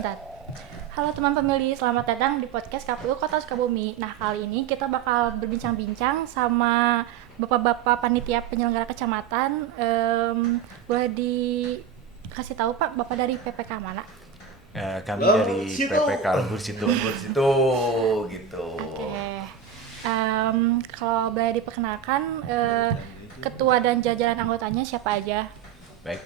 Bentar. Halo teman pemilih, selamat datang di podcast KPU Kota Sukabumi. Nah, kali ini kita bakal berbincang-bincang sama bapak-bapak panitia penyelenggara kecamatan. Boleh dikasih tahu Pak, Bapak dari PPK mana? Kami dari PPK Lembur Situ gitu. Oke. Kalau boleh diperkenalkan, ketua dan jajaran anggotanya siapa aja? Baik,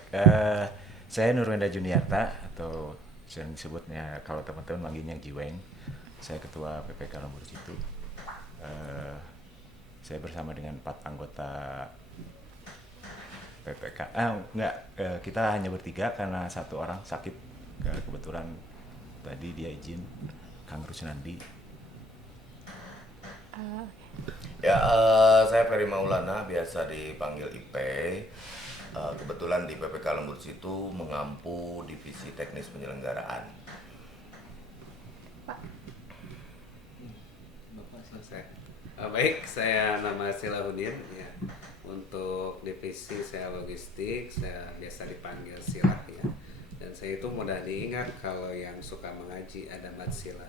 saya Nurwenda Juniarta atau sering disebutnya kalau teman-teman manggilnya Jiweng. Saya ketua PPK Lembur Situ. Saya bersama dengan 4 anggota PPK. Kita hanya bertiga karena satu orang sakit. Kebetulan tadi dia izin, Kang Rusnandi. Ya, saya Ferry Maulana, biasa dipanggil IP. Kebetulan di PPK Lembur Situ mengampu divisi teknis penyelenggaraan. Pak. Bapak selesai. Baik, saya nama Silahudin ya. Untuk divisi saya logistik, saya biasa dipanggil Silah ya. Dan saya itu mudah diingat kalau yang suka mengaji ada Matsila.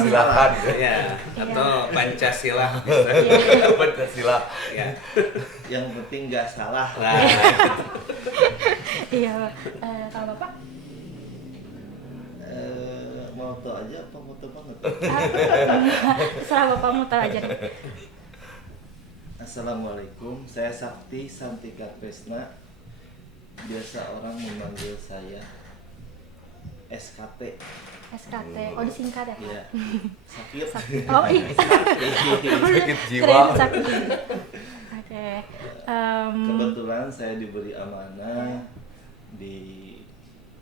Silakan ya, atau Pancasila. Pancasila. Ya. Yang penting nggak salah. Nah, Iya, kalau Bapak? Mau tau aja apa mau tau banget? Terserah Bapak muter aja deh. Assalamualaikum, saya Sakti Santika Kresna. Biasa orang memanggil saya SKT. SKT, oh disingkat ya? Iya. Sakit. Oh iya. Sakit jiwa. Keren sakit. Oke. Kebetulan saya diberi amanah di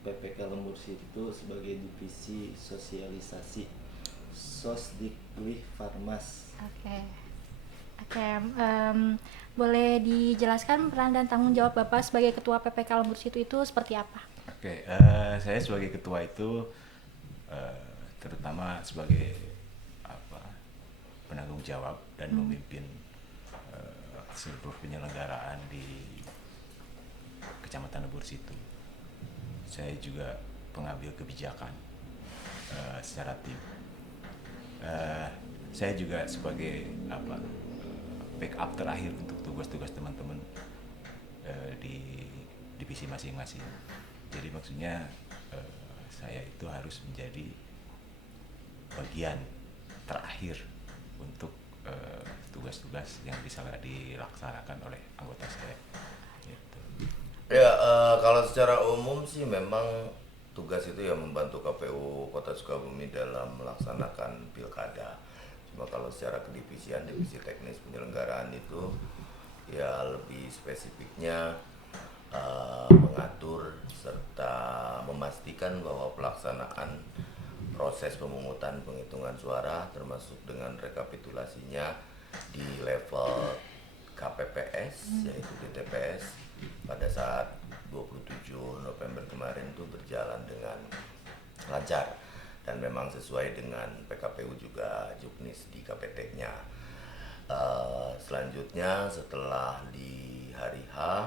PPK Lembur Situ sebagai divisi sosialisasi Sosdikwi Farmas. Oke. Boleh dijelaskan peran dan tanggung jawab Bapak sebagai Ketua PPK Lembur Situ itu seperti apa? Oke, saya sebagai ketua itu terutama sebagai penanggung jawab dan memimpin seluruh penyelenggaraan di Kecamatan Lembur Situ. Saya juga pengambil kebijakan secara tim. Saya juga sebagai backup terakhir untuk tugas-tugas teman-teman di divisi masing-masing. Jadi maksudnya saya itu harus menjadi bagian terakhir untuk tugas-tugas yang bisa dilaksanakan oleh anggota saya. Gitu. Ya, kalau secara umum sih memang tugas itu ya membantu KPU Kota Sukabumi dalam melaksanakan pilkada. Cuma kalau secara kedivisian, divisi teknis penyelenggaraan itu ya lebih spesifiknya mengatur serta memastikan bahwa pelaksanaan proses pemungutan penghitungan suara termasuk dengan rekapitulasinya di level KPPS yaitu di TPS pada saat 27 November kemarin itu berjalan dengan lancar dan memang sesuai dengan PKPU juga juknis di KPT-nya. Selanjutnya setelah di hari H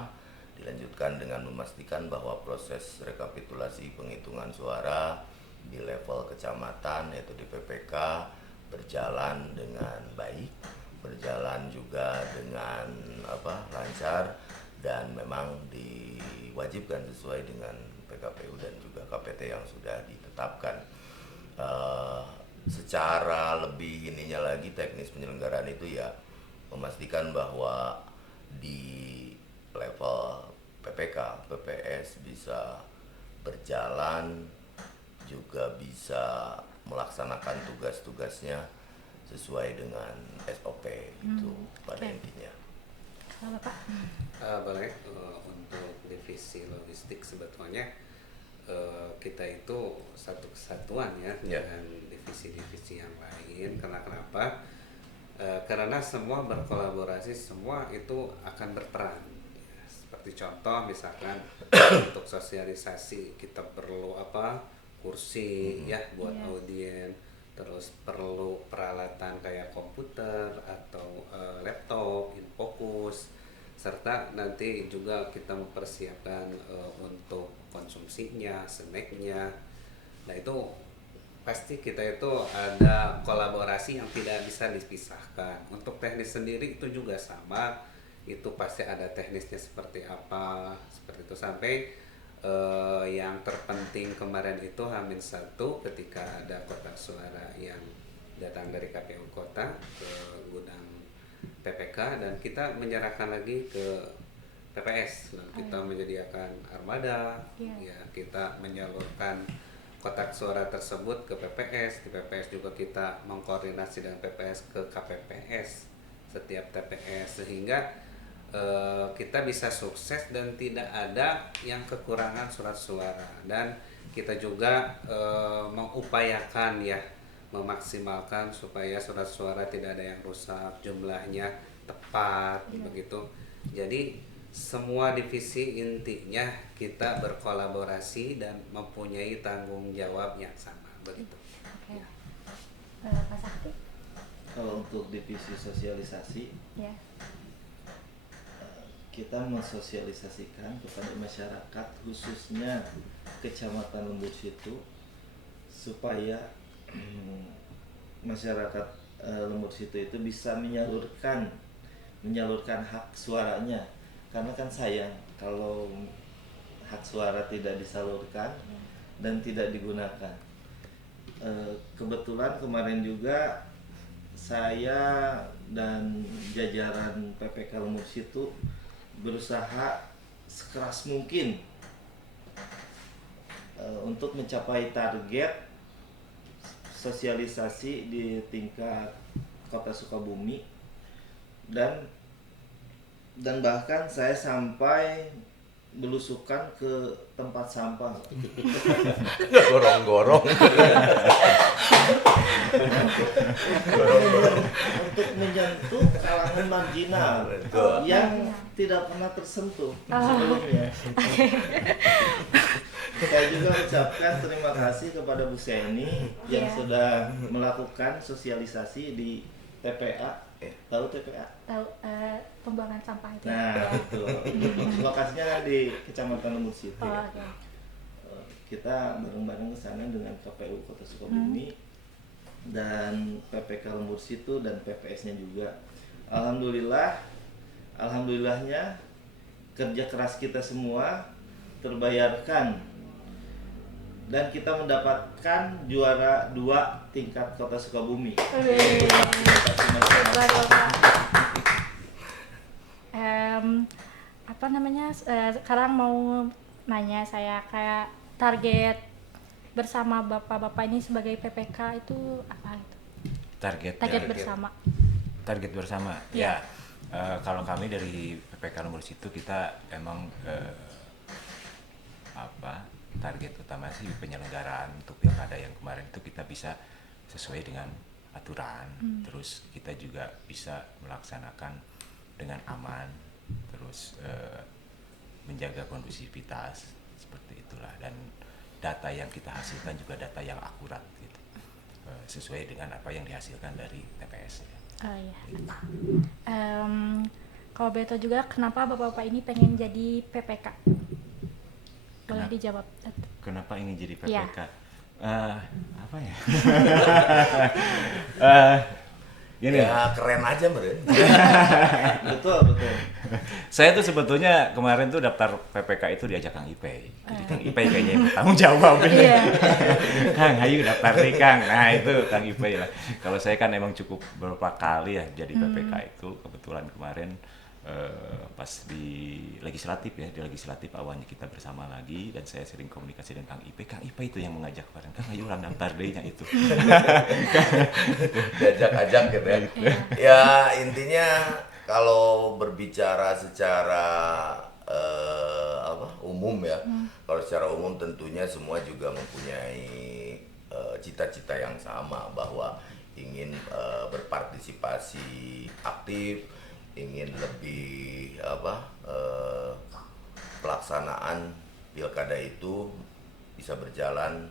dilanjutkan dengan memastikan bahwa proses rekapitulasi penghitungan suara di level kecamatan yaitu di PPK berjalan dengan baik, berjalan juga dengan lancar dan memang diwajibkan sesuai dengan PKPU dan juga KPT yang sudah ditetapkan. Secara lebih ininya lagi teknis penyelenggaraan itu ya memastikan bahwa di level PPK, PPS bisa berjalan juga bisa melaksanakan tugas-tugasnya sesuai dengan SOP itu pada intinya. Kalau Bapak? boleh untuk divisi logistik sebetulnya kita itu satu kesatuan ya dengan divisi-divisi yang lain. Karena kenapa? Karena semua berkolaborasi, semua itu akan berperan. Seperti contoh misalkan untuk sosialisasi kita perlu kursi ya buat audien, terus perlu peralatan kayak komputer atau laptop, infocus, serta nanti juga kita mempersiapkan untuk konsumsinya, snacknya. Nah itu pasti kita itu ada kolaborasi yang tidak bisa dipisahkan. Untuk teknis sendiri itu juga sama, itu pasti ada teknisnya seperti apa, seperti itu. Sampai yang terpenting kemarin itu H-1 ketika ada kotak suara yang datang dari KPU Kota ke gudang PPK, dan kita menyerahkan lagi ke TPS, dan kita menyediakan armada, ya kita menyalurkan kotak suara tersebut ke PPS. Di PPS juga kita mengkoordinasi dengan PPS ke KPPS setiap TPS, sehingga kita bisa sukses dan tidak ada yang kekurangan surat suara. Dan kita juga mengupayakan ya, memaksimalkan supaya surat suara tidak ada yang rusak, jumlahnya tepat, begitu. Jadi semua divisi intinya kita berkolaborasi dan mempunyai tanggung jawab yang sama, begitu. Oke. Pak Sakti? Kalau untuk divisi sosialisasi, Ya. kita mensosialisasikan kepada masyarakat khususnya Kecamatan Lembur Situ supaya masyarakat Lembur Situ itu bisa menyalurkan hak suaranya, karena kan sayang kalau hak suara tidak disalurkan dan tidak digunakan. Kebetulan kemarin juga saya dan jajaran PPK Lembur Situ berusaha sekeras mungkin untuk mencapai target sosialisasi di tingkat Kota Sukabumi, dan bahkan saya sampai belusukan ke tempat sampah. Gorong-gorong. Untuk menyentuh kalangan marginal yang tidak pernah tersentuh sebelumnya. Saya juga ucapkan terima kasih kepada Bu Seni yang sudah melakukan sosialisasi di TPA. Tahu TPA? Tahu, pembuangan sampah itu. Nah, itu. Lokasinya kan di Kecamatan Lembur Situ. Oke. Kita bareng-bareng ke sana dengan KPU Kota Sukabumi dan PPK Lembur Situ dan PPS-nya juga. Alhamdulillahnya kerja keras kita semua terbayarkan dan kita mendapatkan juara 2 tingkat Kota Sukabumi. Apa namanya? Sekarang mau nanya saya, kayak target bersama bapak-bapak ini sebagai PPK itu apa itu? Target bersama. Target bersama. Ya. Kalau kami dari PPK Lembur Situ kita emang target utama sih penyelenggaraan untuk pilkada yang kemarin itu kita bisa sesuai dengan aturan, terus kita juga bisa melaksanakan dengan aman, terus menjaga kondusivitas seperti itulah, dan data yang kita hasilkan juga data yang akurat gitu, sesuai dengan apa yang dihasilkan dari TPS. Oh iya. Kalau beto juga, kenapa bapak-bapak ini pengen jadi PPK? Boleh dijawab. Kenapa ingin jadi PPK? Ya. Apa ya? Gini. Ya keren aja meren. Betul. Saya tuh sebetulnya kemarin tuh daftar PPK itu diajak Kang Ipey. Jadi Kang Ipey kayaknya yang bertanggung jawab. Iya. Kang, ayo daftar nih Kang. Nah itu Kang Ipey lah. Kalau saya kan emang cukup beberapa kali ya jadi PPK itu. Kebetulan kemarin pas di legislatif awalnya kita bersama lagi, dan saya sering komunikasi dengan Kang Ipey itu yang mengajak kemarin, Kang ayo ulang daftar deh-nya itu. Diajak-ajak gitu ya. Ya intinya kalau berbicara secara umum ya, kalau secara umum tentunya semua juga mempunyai cita-cita yang sama, bahwa ingin berpartisipasi aktif, ingin lebih pelaksanaan pilkada itu bisa berjalan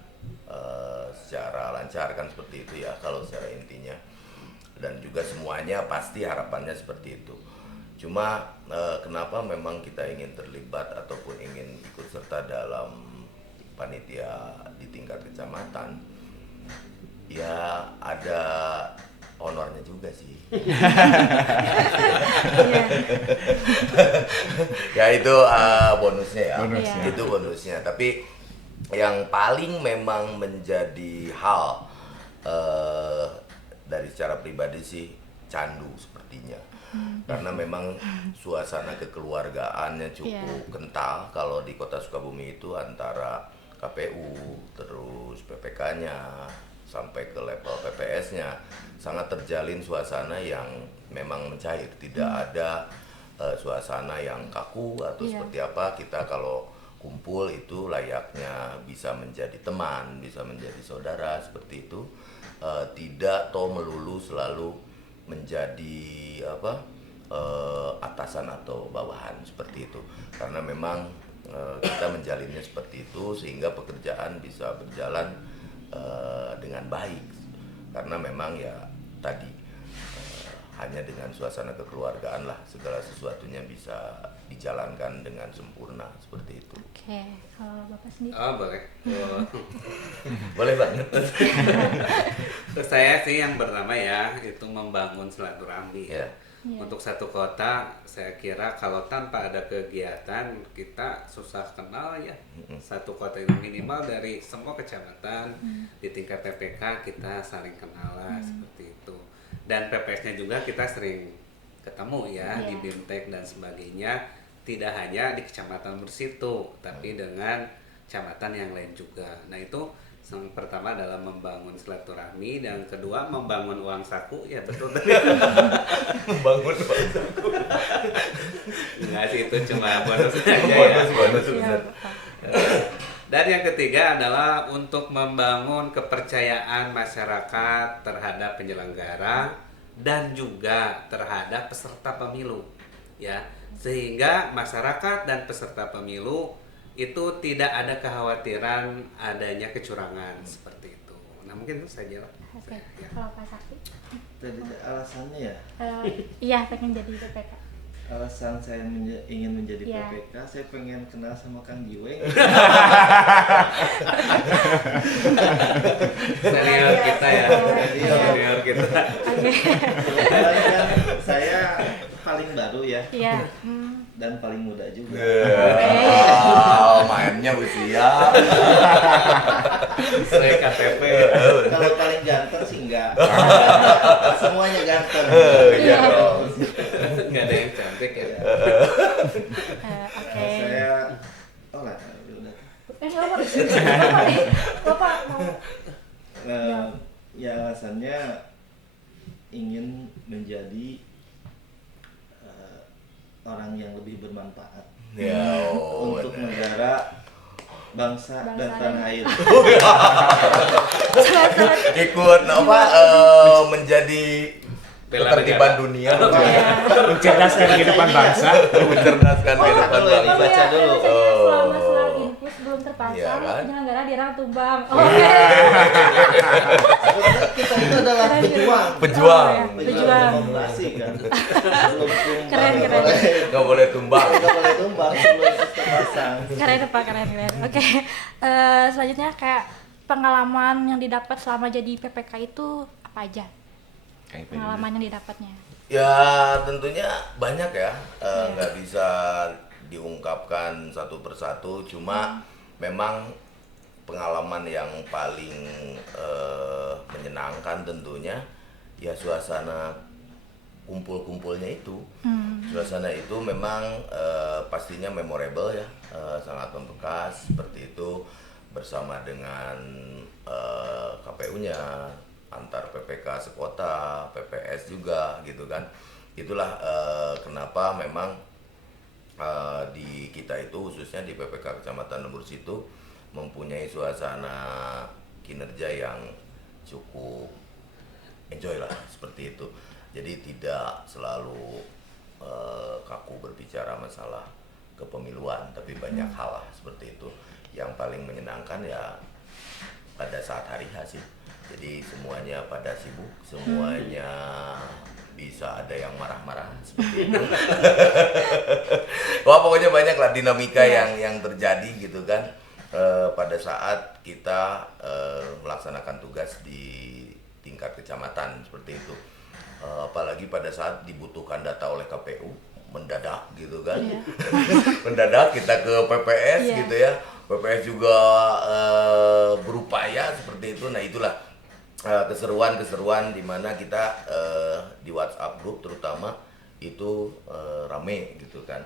secara lancar, kan seperti itu ya kalau secara intinya, dan juga semuanya pasti harapannya seperti itu. Cuma kenapa memang kita ingin terlibat ataupun ingin ikut serta dalam panitia di tingkat kecamatan, ya ada honornya juga sih. Ya itu bonusnya ya. Bonusnya. Itu bonusnya. Tapi yang paling memang menjadi hal dari secara pribadi sih candu sepertinya. Karena memang suasana kekeluargaannya cukup kental kalau di Kota Sukabumi itu antara KPU terus PPK-nya sampai ke level PPS-nya sangat terjalin suasana yang memang mencair, tidak ada suasana yang kaku atau seperti apa. Kita kalau kumpul itu layaknya bisa menjadi teman, bisa menjadi saudara seperti itu, tidak toh melulu selalu menjadi atasan atau bawahan seperti itu, karena memang kita menjalinnya seperti itu sehingga pekerjaan bisa berjalan dengan baik, karena memang ya tadi hanya dengan suasana kekeluargaan lah segala sesuatunya bisa dijalankan dengan sempurna seperti itu. Oke, kalau Bapak sendiri? Oh boleh. Boleh banget. Terus saya sih yang pertama ya itu membangun silaturahmi ya. Untuk satu kota, saya kira kalau tanpa ada kegiatan kita susah kenal ya. Satu kota ini minimal dari semua kecamatan di tingkat PPK kita saling kenal lah seperti itu. Dan PPS-nya juga kita sering ketemu ya di BIMTEK dan sebagainya. Tidak hanya di Kecamatan Bersitu, tapi dengan kecamatan yang lain juga. Nah itu yang pertama adalah membangun silaturahmi, dan kedua membangun uang saku, ya betul tadi. Membangun uang saku. Enggak sih, itu cuma bonus aja ya. Bonus benar. Dan yang ketiga adalah untuk membangun kepercayaan masyarakat terhadap penyelenggara dan juga terhadap peserta pemilu, ya, sehingga masyarakat dan peserta pemilu itu tidak ada kekhawatiran adanya kecurangan seperti itu. Nah mungkin itu saja lah. Oke, kalau Pak Sakti? Tadi alasannya ya, Iya, pengen jadi PPK. alasan saya ingin menjadi PPK, saya pengen kenal sama Kang Giweng. Senior kita ya, senior kita. Kebetulan kan saya paling baru ya, Iya. dan paling muda juga. Mainnya usia. Saya KTP. Kalau paling ganteng sih enggak. Semuanya ganteng. Iya dong. Nggak ada yang cantik ya. Oke. Saya lah udah. Nggak apa-apa. Bapak mau? Ya alasannya ingin menjadi orang yang lebih bermanfaat Ya, untuk negara, bangsa dan tanah air. Ikut menjadi ketertiban dunia, mencerdaskan kehidupan bangsa. mencerdaskan kehidupan bangsa. Baca dulu. Selama selang infus belum terpasang, Iya kan? penyelenggara dirang tumbang. Sebenarnya kita itu adalah pejuang. Pejuang. Pejuang. Demokrasi kan. Belum tumbang. Keren. Nggak boleh tumbang. Nggak boleh tumbang sebelum terpasang. Keren Pak, keren. Oke. Selanjutnya kayak pengalaman yang didapat selama jadi PPK itu apa aja? Pengalaman yang didapatnya. Ya tentunya banyak ya, nggak bisa diungkapkan satu persatu, cuma memang pengalaman yang paling menyenangkan tentunya ya suasana kumpul-kumpulnya itu. Suasana itu memang pastinya memorable ya, sangat membekas seperti itu, bersama dengan KPU-nya, antar PPK sekota, PPS juga gitu kan. Itulah kenapa memang di kita itu khususnya di PPK Kecamatan Lembur Situ mempunyai suasana kinerja yang cukup enjoy lah seperti itu. Jadi tidak selalu kaku berbicara masalah kepemiluan, tapi banyak hal lah seperti itu. Yang paling menyenangkan ya pada saat hari H sih. Jadi semuanya pada sibuk, semuanya bisa ada yang marah-marah seperti itu. Wah pokoknya banyak lah dinamika yang terjadi gitu kan. pada saat kita melaksanakan tugas di tingkat kecamatan seperti itu. Apalagi pada saat dibutuhkan data oleh KPU mendadak gitu kan. Mendadak kita ke PPS gitu ya. PPS juga berupaya seperti itu. Nah, itulah keseruan-keseruan di mana kita di WhatsApp group terutama itu rame gitu kan.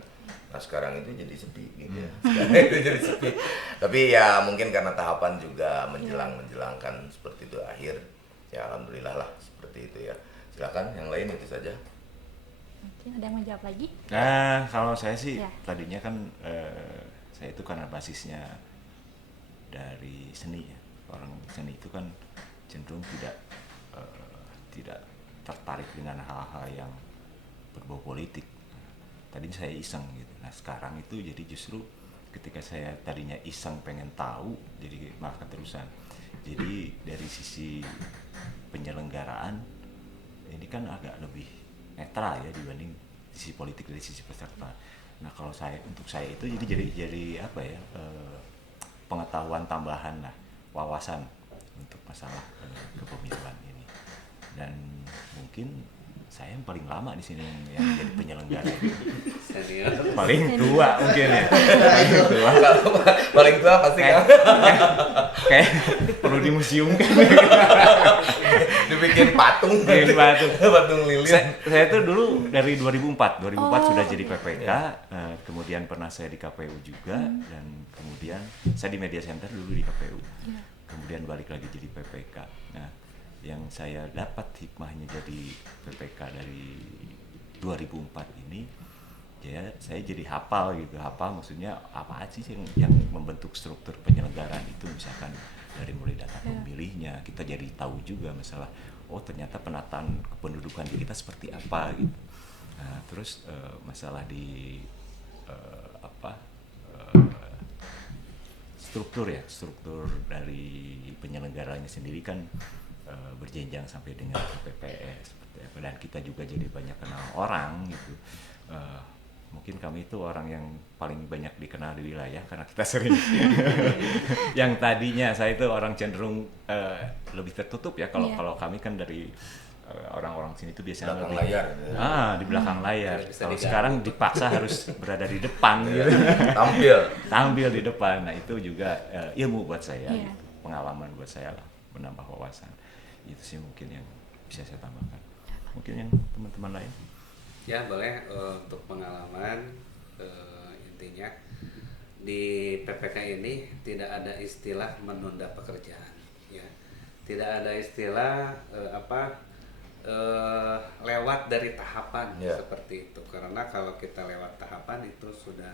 Nah, sekarang itu jadi sepi gitu ya. Sekarang itu jadi sepi. Tapi ya mungkin karena tahapan juga menjelangkan seperti itu akhir. Ya alhamdulillah lah seperti itu ya. Silakan yang lain itu saja. Mungkin ada yang menjawab lagi? Nah, kalau saya sih Ya. tadinya kan saya itu karena basisnya dari seni ya. Orang seni itu kan cenderung tidak tertarik dengan hal-hal yang berbau politik. Tadinya saya iseng gitu. Nah, sekarang itu jadi justru ketika saya tadinya iseng pengen tahu, jadi malah keterusan. Jadi dari sisi penyelenggaraan ini kan agak lebih netral ya dibanding sisi politik dari sisi peserta. Nah, kalau untuk saya itu jadi apa ya, pengetahuan tambahan lah, wawasan untuk masalah kepemiluan ini. Dan mungkin saya yang paling lama di sini yang jadi penyelenggara. Senior. Paling tua mungkin ya. Paling tua. Paling tua pasti kan Kayak perlu dimuseumkan. dibikin patung. Patung lilin. Saya tuh dulu dari 2004 sudah jadi PPK, kemudian pernah saya di KPU juga, dan kemudian saya di Media Center dulu di KPU, kemudian balik lagi jadi PPK. Nah, yang saya dapat hikmahnya jadi PPK dari 2004 ini, ya saya jadi hafal maksudnya apa sih yang membentuk struktur penyelenggaraan itu, misalkan dari mulai data pemilihnya, kita jadi tahu juga masalah ternyata penataan kependudukan di kita seperti apa gitu. Nah, terus masalah di struktur dari penyelenggaranya sendiri kan berjenjang sampai dengan PPS seperti apa, dan kita juga jadi banyak kenal orang gitu. Mungkin kami itu orang yang paling banyak dikenal di wilayah karena kita sering yang tadinya saya itu orang cenderung lebih tertutup ya, kalau kami kan dari orang-orang sini itu biasanya Belakang lebih layar. di belakang layar. Bisa Kalau diganggu. sekarang dipaksa harus berada di depan gitu. Tampil di depan. Nah, itu juga ilmu buat saya gitu. Pengalaman buat saya lah, menambah wawasan. Itu sih mungkin yang bisa saya tambahkan. Mungkin yang teman-teman lain. Ya boleh, untuk pengalaman intinya di PPK ini tidak ada istilah menunda pekerjaan, ya, tidak ada istilah lewat dari tahapan seperti itu, karena kalau kita lewat tahapan itu sudah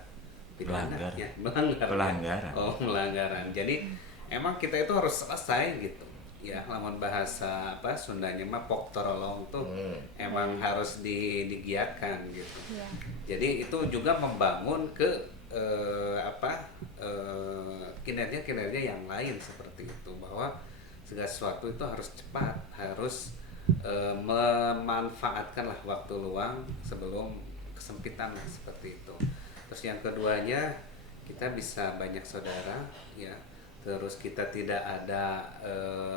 pidana, ya, melanggaran. Melanggaran. Jadi emang kita itu harus selesai gitu. Ya, lamun bahasa Sundanya mah poktorolong tuh emang harus digiatkan gitu. Jadi itu juga membangun ke kinerja-kinerja yang lain seperti itu, bahwa segala sesuatu itu harus cepat, harus memanfaatkanlah waktu luang sebelum kesempitan seperti itu. Terus yang keduanya, kita bisa banyak saudara ya. Terus kita tidak ada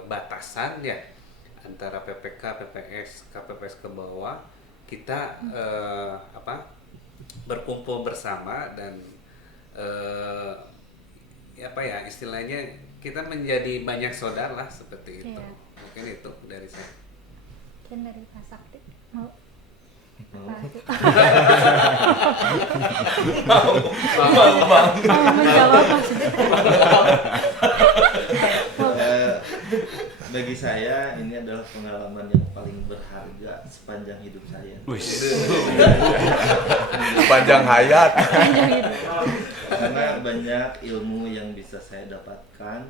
batasan ya antara PPK, PPS, KPPS ke bawah. Kita berkumpul bersama dan istilahnya kita menjadi banyak saudara lah seperti itu. Mungkin itu dari saya. Mungkin dari Pak Sakti mau menjawab maksudnya. Bagi saya ini adalah pengalaman yang paling berharga sepanjang hidup saya. Panjang hayat. Karena banyak ilmu yang bisa saya dapatkan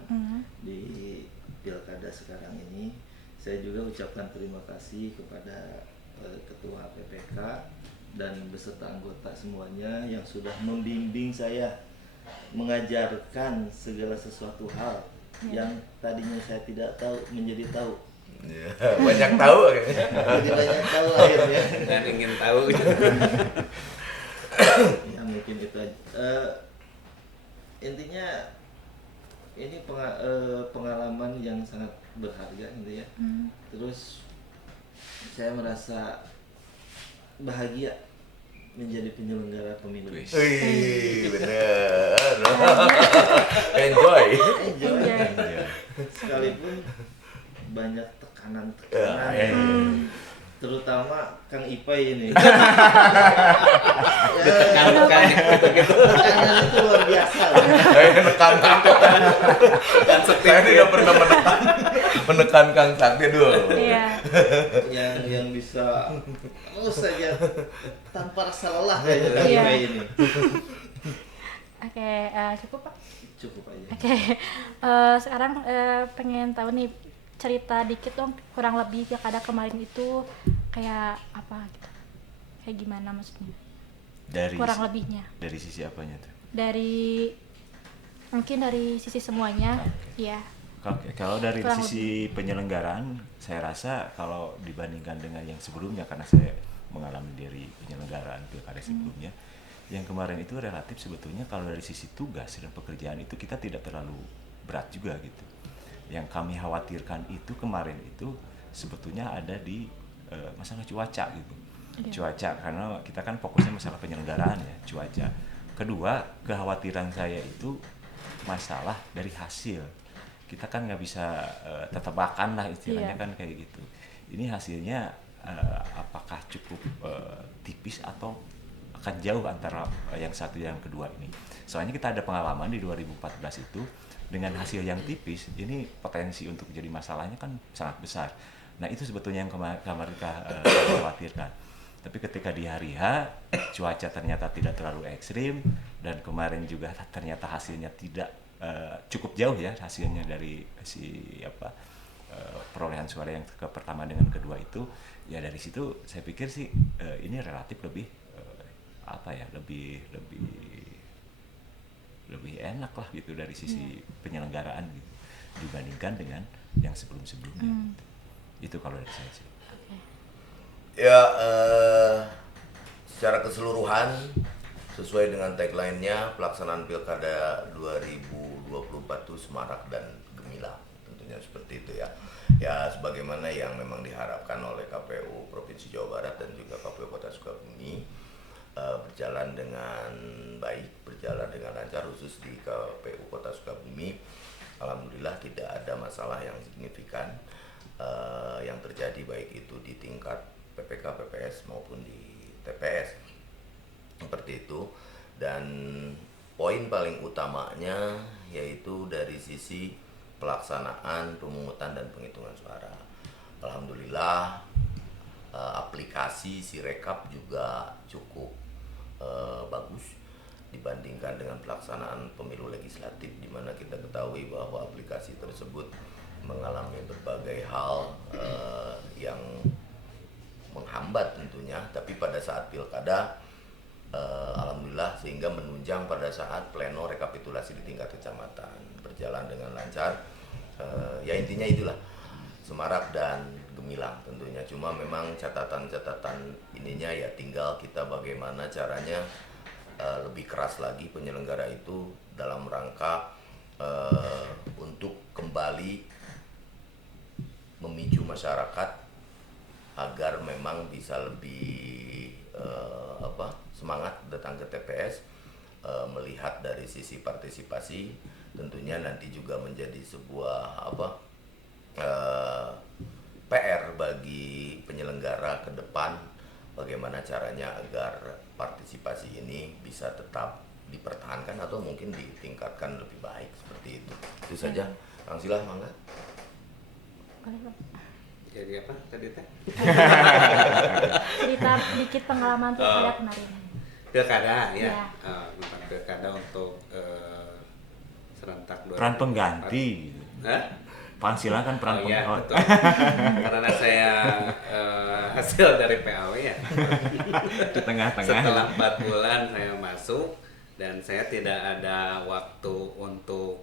di pilkada sekarang ini. Saya juga ucapkan terima kasih kepada Ketua PPK dan beserta anggota semuanya yang sudah membimbing saya, mengajarkan segala sesuatu hal yang tadinya saya tidak tahu menjadi tahu. Banyak tahu kayaknya. Jadi banyak tahu akhirnya. Dan ingin tahu. Ya mungkin itu aja. Intinya ini pengalaman yang sangat berharga gitu ya. Terus saya merasa bahagia menjadi penyelenggara pemilu. Wih, bener. Enjoy. Enjoy. Sekalipun banyak tekanan-tekanan. Terutama Kang Ipai ini. Ditekan gitu-gitu. Tekanan itu luar biasa. Menekan saya tidak pernah menekan Kang Sakti dulu. Iya. yang bisa terus saja tanpa rasa lelah kayaknya Kang Iya. Ipai ini. Oke, cukup Pak. Cukup aja. Oke, sekarang pengen tahu nih cerita dikit dong, kurang lebih pilkada kemarin itu kayak apa gitu, kayak gimana maksudnya? Dari Kurang lebihnya. dari sisi apanya tuh? Mungkin dari sisi semuanya, ya. Oke, kalau dari Kurang sisi penyelenggaraan, saya rasa kalau dibandingkan dengan yang sebelumnya, karena saya mengalami dari penyelenggaraan pilkada sebelumnya, yang kemarin itu relatif sebetulnya kalau dari sisi tugas dan pekerjaan itu kita tidak terlalu berat juga gitu. Yang kami khawatirkan itu kemarin itu sebetulnya ada di masalah cuaca gitu. Iya. Cuaca, karena kita kan fokusnya masalah penyelenggaraan ya, cuaca. Kedua, kekhawatiran saya itu masalah dari hasil. Kita kan nggak bisa tetebakan lah istilahnya, Iya. kan kayak gitu. Ini hasilnya apakah cukup tipis atau akan jauh antara yang satu yang kedua ini. Soalnya kita ada pengalaman di 2014 itu dengan hasil yang tipis, ini potensi untuk jadi masalahnya kan sangat besar. Nah itu sebetulnya yang kemarin khawatirkan. Tapi ketika di hari H, cuaca ternyata tidak terlalu ekstrim, dan kemarin juga ternyata hasilnya tidak cukup jauh ya hasilnya dari perolehan suara yang pertama dengan kedua itu. Ya dari situ saya pikir sih ini relatif lebih lebih enak lah gitu dari sisi penyelenggaraan gitu dibandingkan dengan yang sebelum-sebelumnya. Itu kalau dari saya sih. Ya, secara keseluruhan sesuai dengan tagline-nya, pelaksanaan Pilkada 2024 itu semarak dan gemilang, tentunya seperti itu ya. Ya, sebagaimana yang memang diharapkan oleh KPU Provinsi Jawa Barat dan juga KPU Kota Sukabumi, berjalan dengan baik, berjalan dengan lancar, khusus di KPU Kota Sukabumi. Alhamdulillah tidak ada masalah yang signifikan yang terjadi, baik itu di tingkat PPK, PPS maupun di TPS, seperti itu. Dan poin paling utamanya yaitu dari sisi pelaksanaan pemungutan dan penghitungan suara. Alhamdulillah aplikasi Sirekap juga cukup bagus dibandingkan dengan pelaksanaan pemilu legislatif, di mana kita ketahui bahwa aplikasi tersebut mengalami berbagai hal yang menghambat tentunya. Tapi pada saat pilkada alhamdulillah sehingga menunjang pada saat pleno rekapitulasi di tingkat kecamatan berjalan dengan lancar. Ya intinya itulah, semarak dan gemilang tentunya. Cuma memang catatan-catatan ininya ya tinggal kita bagaimana caranya lebih keras lagi penyelenggara itu dalam rangka untuk kembali memicu masyarakat agar memang bisa lebih semangat datang ke TPS, melihat dari sisi partisipasi. Tentunya nanti juga menjadi sebuah PR bagi penyelenggara ke depan, bagaimana caranya agar partisipasi ini bisa tetap dipertahankan atau mungkin ditingkatkan lebih baik, seperti itu. Itu saja, Kang Silah, mangga. Jadi apa tadi teh? Cerita dikit pengalaman pilkada kemarin. Pilkada ya. Iya. Tentang pilkada untuk serentak 2024. Peran pengganti gitu. Hah? Pansila kan peran iya, pengganti. betul. Karena saya hasil dari PAW ya. Di tengah-tengah. Setelah 4 bulan saya masuk dan saya tidak ada waktu untuk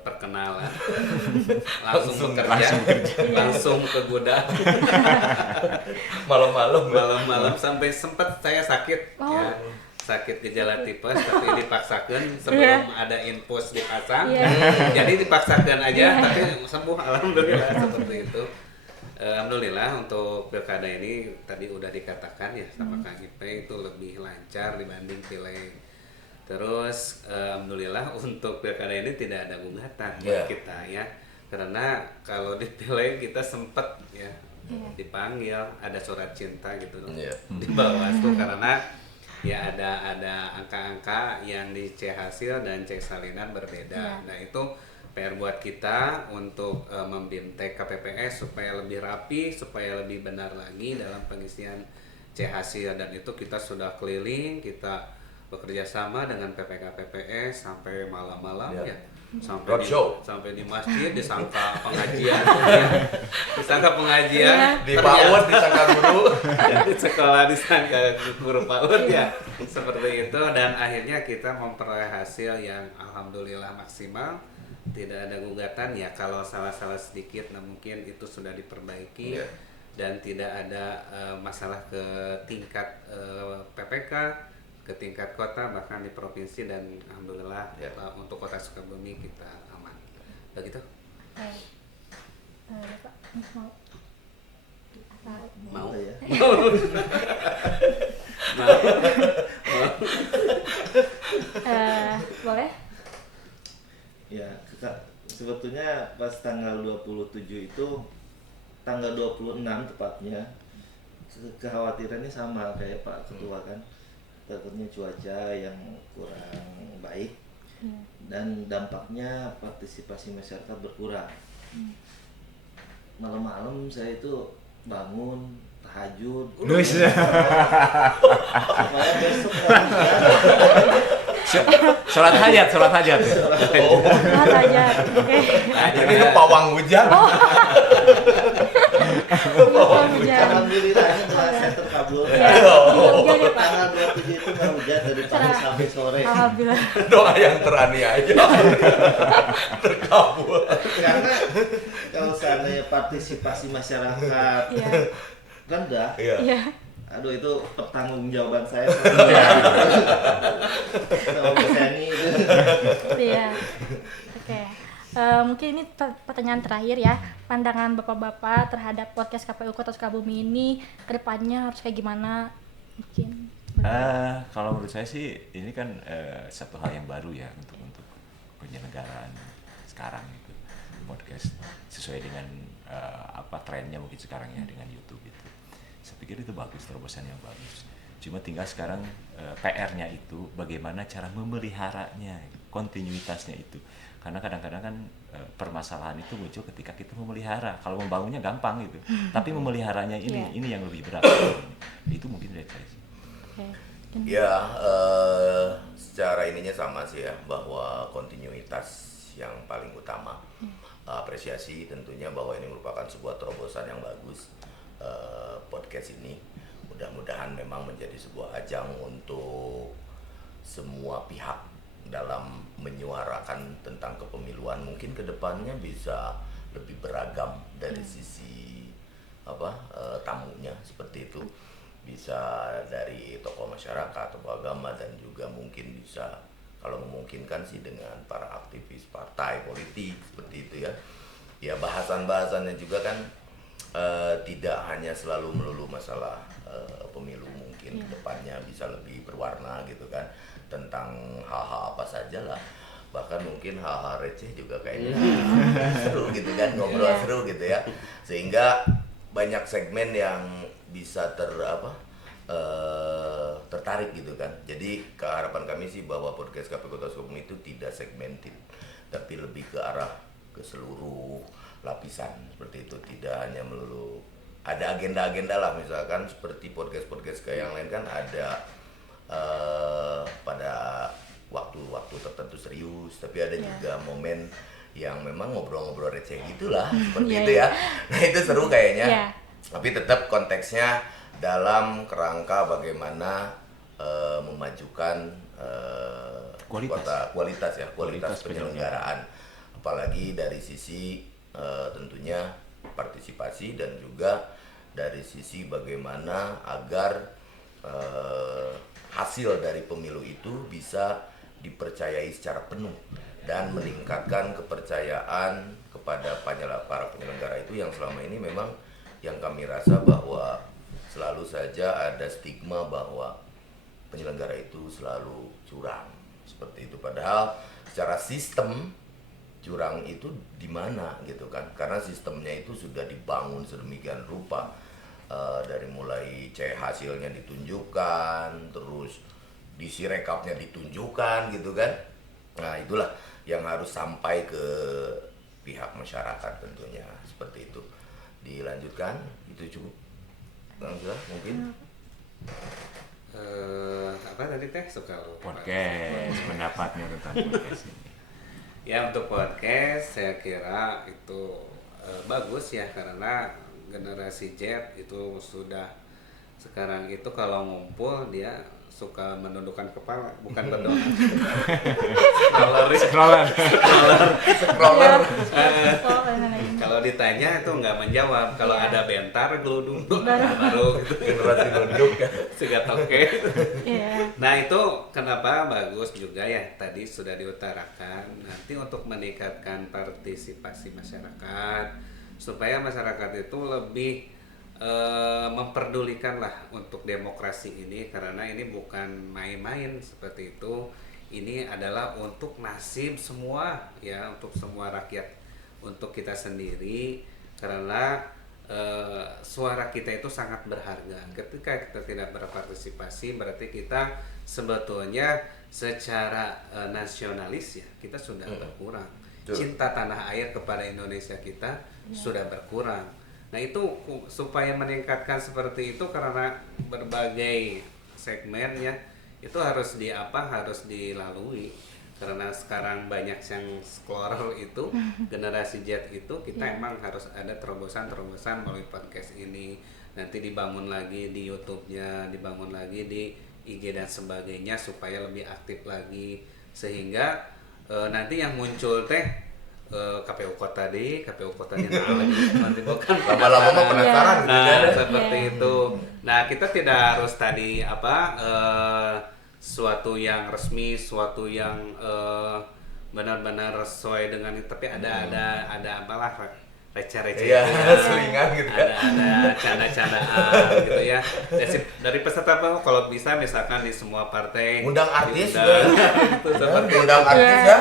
perkenalan. langsung bekerja, langsung ke gudang. Malam-malam Malam-malam sampai sempat saya sakit Oh. ya. sakit gejala tipes tapi dipaksakan sebelum ada infus dipasang. Jadi dipaksakan aja tapi sembuh alhamdulillah seperti itu. Alhamdulillah untuk pilkada ini tadi udah dikatakan ya sama Kang Ipe itu lebih lancar dibanding pileg. Terus alhamdulillah untuk pilkada ini tidak ada gugatan buat kita ya. Karena kalau di pileg kita sempat ya dipanggil ada surat cinta gitu di Bawaslu karena ya ada angka-angka yang di C hasil dan C salinan berbeda. Nah itu PR buat kita untuk membintek KPPS supaya lebih rapi, supaya lebih benar lagi dalam pengisian C hasil, dan itu kita sudah keliling, kita bekerja sama dengan PPK PPS sampai malam-malam ya. Sampai di masjid disangka pengajian disangka pengajian di PAUD disangka guru di sekolah disangka guru PAUD ya seperti itu, dan akhirnya kita memperoleh hasil yang alhamdulillah maksimal, tidak ada gugatan ya. Kalau salah-salah sedikit nah mungkin itu sudah diperbaiki dan tidak ada masalah ke tingkat PPK, ke tingkat kota, bahkan di provinsi, dan alhamdulillah untuk kota Sukabumi kita aman. Begitu? Bapak Mau? Ya. Boleh? Ya, sebetulnya pas tanggal 27 itu tanggal 26 tepatnya kekhawatirannya sama kayak Pak Ketua kan, takutnya cuaca yang kurang baik dan dampaknya partisipasi masyarakat berkurang. Malam-malam saya itu bangun tahajud supaya besok Sholat hajat. Sholat aja. Oke. Ini pawang hujan. Alhamdulillahnya doa saya terkabul. Hujan ya Pak. Tanggal 27 itu nggak hujan dari pagi sampai sore. Alhamdulillah. Doa yang teraniaya terkabul. Karena kalau seandainya partisipasi masyarakat rendah, aduh itu pertanggungjawaban saya sama Bu Seni itu. Iya. Oke. Mungkin ini pertanyaan terakhir ya. Pandangan Bapak-bapak terhadap podcast KPU Kota Sukabumi ini kedepannya harus kayak gimana? Mungkin. Kalau menurut saya sih ini kan satu hal yang baru ya untuk penyelenggaraan sekarang itu podcast sesuai dengan trennya mungkin sekarang ya dengan YouTube itu. Saya pikir itu bagus, terobosan yang bagus. Cuma tinggal sekarang PR-nya itu bagaimana cara memeliharanya, kontinuitasnya itu. Karena kadang-kadang kan permasalahan itu muncul ketika kita memelihara. Kalau membangunnya gampang gitu, tapi memeliharanya ini yang lebih berat. Itu mungkin dari saya. Ya, secara ininya sama sih ya, bahwa kontinuitas yang paling utama. Apresiasi tentunya bahwa ini merupakan sebuah terobosan yang bagus. Podcast ini mudah-mudahan memang menjadi sebuah ajang untuk semua pihak dalam menyuarakan tentang kepemiluan. Mungkin kedepannya bisa lebih beragam dari sisi tamunya seperti itu, bisa dari tokoh masyarakat, tokoh agama, dan juga mungkin bisa kalau memungkinkan sih dengan para aktivis partai politik seperti itu ya. Ya bahasan-bahasannya juga kan tidak hanya selalu melulu masalah pemilu, mungkin kedepannya bisa lebih berwarna gitu kan, tentang hal-hal apa saja lah, bahkan mungkin hal-hal receh juga kayaknya seru gitu kan, ngobrol seru gitu ya, sehingga banyak segmen yang bisa tertarik gitu kan. Jadi keharapan kami sih bahwa podcast KPU Kota Sukabumi itu tidak segmented, tapi lebih ke arah ke seluruh lapisan seperti itu, tidak hanya melulu ada agenda-agenda lah, misalkan seperti podcast-podcast kayak yang lain kan ada pada waktu-waktu tertentu serius, tapi ada juga momen yang memang ngobrol-ngobrol receh gitulah seperti itu ya. Nah itu seru kayaknya, tapi tetap konteksnya dalam kerangka bagaimana memajukan kualitas penyelenggaraan, apalagi dari sisi tentunya partisipasi dan juga dari sisi bagaimana agar hasil dari pemilu itu bisa dipercayai secara penuh dan meningkatkan kepercayaan kepada para penyelenggara itu yang selama ini memang yang kami rasa bahwa selalu saja ada stigma bahwa penyelenggara itu selalu curang seperti itu, padahal secara sistem curang itu di mana gitu kan, karena sistemnya itu sudah dibangun sedemikian rupa. Dari mulai hasilnya ditunjukkan, terus di sirekapnya ditunjukkan gitu kan. Nah itulah yang harus sampai ke pihak masyarakat tentunya, seperti itu. Dilanjutkan, itu cukup. Mungkin apa tadi teh suka Podcast, pendapatnya tentang podcast ini. Ya, untuk podcast saya kira itu bagus ya, karena generasi Z itu sudah sekarang itu kalau ngumpul dia suka menundukkan kepala, bukan berdoa. Scroller. Kalau ditanya itu nggak menjawab. Kalau ada bentar geludung baru gitu. generasi nunduk kan. Sudah oke. Iya. Nah itu kenapa bagus juga ya, tadi sudah diutarakan nanti untuk meningkatkan partisipasi masyarakat supaya masyarakat itu lebih memperdulikan lah untuk demokrasi ini, karena ini bukan main-main seperti itu. Ini adalah untuk nasib semua ya, untuk semua rakyat, untuk kita sendiri, karena suara kita itu sangat berharga. Ketika kita tidak berpartisipasi berarti kita sebetulnya secara nasionalis ya kita sudah berkurang. Cinta tanah air kepada Indonesia kita sudah berkurang. Nah itu supaya meningkatkan seperti itu, karena berbagai segmen ya itu harus harus dilalui, karena sekarang banyak yang scroller itu generasi Z itu kita emang harus ada terobosan melalui podcast ini, nanti dibangun lagi di YouTube-nya, dibangun lagi di IG dan sebagainya supaya lebih aktif lagi, sehingga nanti yang muncul teh KPU kota nanti bukan Lama-lama mah penasaran gitu kan. seperti itu. Nah kita tidak harus tadi suatu yang resmi, suatu yang benar-benar sesuai dengan itu, tapi ada apalah receh-receh, selingan gitu kan. ada canda-candaan gitu ya. Dari peserta kalau bisa misalkan di semua partai Undang artis diundang, seperti undang artis ya.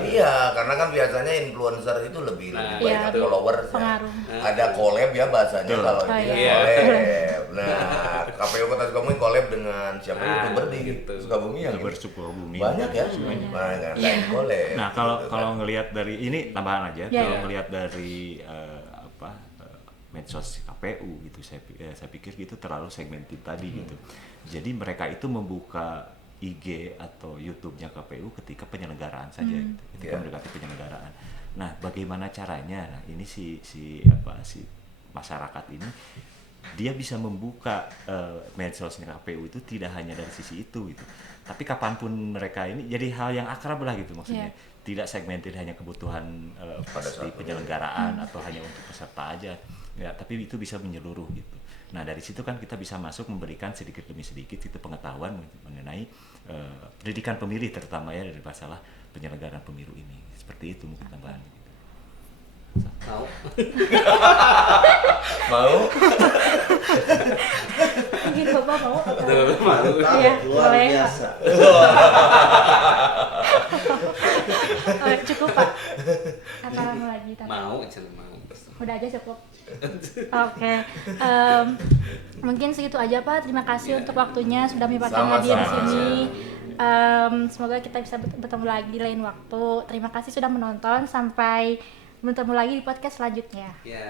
Iya, karena kan biasanya influencer itu lebih banyak followers ya. Ada collab ya bahasanya kalau ini collab. Nah, KPU Kota Sukabumi collab dengan siapa YouTuber di Sukabumi yang Sukabumi banyak ya. Banyak collab. Nah, kalau ngelihat dari ini tambahan aja, kalau ngelihat dari medsos KPU gitu, saya pikir gitu terlalu segmented tadi gitu. Jadi mereka itu membuka IG atau YouTube-nya KPU ketika penyelenggaraan saja gitu, ketika mendekati penyelenggaraan. Nah, bagaimana caranya? Nah, ini si masyarakat ini dia bisa membuka medsosnya KPU itu tidak hanya dari sisi itu gitu. Tapi kapanpun mereka ini jadi hal yang akrab lah gitu maksudnya. Tidak segmented hanya kebutuhan di penyelenggaraan atau hanya untuk peserta aja. Ya, tapi itu bisa menyeluruh gitu. Nah, dari situ kan kita bisa masuk memberikan sedikit demi sedikit itu pengetahuan mengenai pendidikan pemilih, terutama ya dari masalah penyelenggaraan pemilu ini. Seperti itu mungkin tambahan. Mau? Mungkin Bapak mau atau? Iya, luar biasa. Cukup Pak. Apa lagi? Mau. Udah aja cukup. Oke. Mungkin segitu aja Pak. Terima kasih untuk waktunya sudah menyempatkan hadir di sini. Semoga kita bisa bertemu lagi di lain waktu. Terima kasih sudah menonton. Sampai bertemu lagi di podcast selanjutnya. Ya.